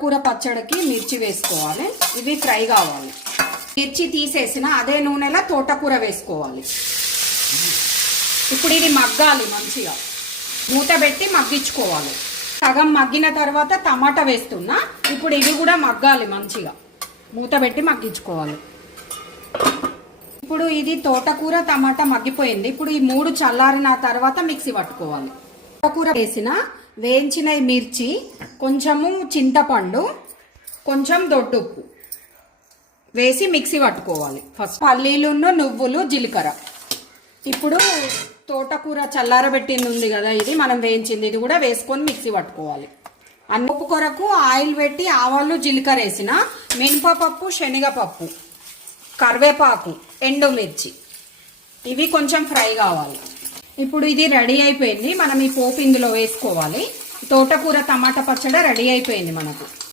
కూర పచ్చడికి మిర్చి వేసుకోవాలి. ఇవి ఫ్రై కావాలి. మిర్చి తీసేసిన అదే నూనెలో తోటకూర వేసుకోవాలి. ఇప్పుడు ఇది మగ్గాలి మంచిగా. మూత పెట్టి మగ్గించుకోవాలి. సగం మగ్గిన తర్వాత టమాటా వేస్తున్నా. ఇప్పుడు ఇవి కూడా మగ్గాలి మంచిగా. మూత పెట్టి మగ్గించుకోవాలి. ఇప్పుడు ఇది తోటకూర టమాటా మగ్గిపోయింది. ఇప్పుడు ఈ 3 చల్లారిన తర్వాత మిక్సీ పట్టుకోవాలి. తోటకూర వేయించిన మిర్చి, కొంచెము చింతపండు, కొంచెం దొడ్డుప్పు వేసి మిక్సీ పట్టుకోవాలి. ఫస్ట్ పల్లీలున్న నువ్వులు, జీలకర్ర. ఇప్పుడు తోటకూర చల్లారబెట్టింది ఉంది కదా, ఇది మనం వేయించింది, ఇది కూడా వేసుకొని మిక్సీ పట్టుకోవాలి. అన్నపు కొరకు ఆయిల్ పెట్టి ఆవాలు జీలకర్ర వేసిన, మినపప్పు, శనగపప్పు, కరివేపాకు, ఎండుమిర్చి ఇవి కొంచెం ఫ్రై కావాలి. ఇప్పుడు ఇది రెడీ అయిపోయింది. మనం ఈ పోపు ఇందులో వేసుకోవాలి. తోటకూర టమాటా పచ్చడి రెడీ అయిపోయింది మనకు.